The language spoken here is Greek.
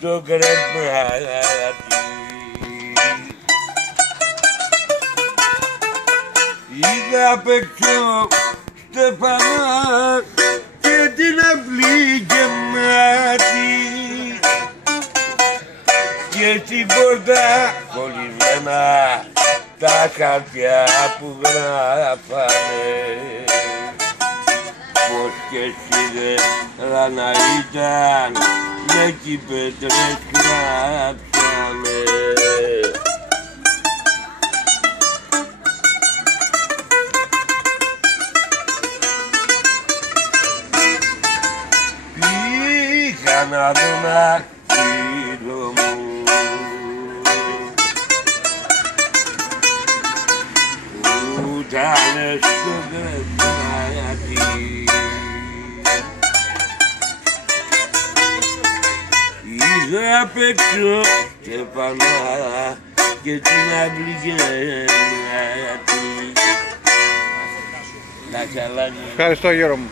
Το κρεμάτι. Είδα απ' έξω Στεφανά και την αυλή γεμάτη και στην πόρτα κολλημένα τα χαρτιά που γράφανε πως και εσύ δεν να ήταν με κι οι πέτρες γράψανε. Πήγα να δω ένα φίλο μου που ήταν στο κρεβάτι. Είδα απ' έξω Στεφανά και την αυλή γεμάτη. Ευχαριστώ Γιώργο μου.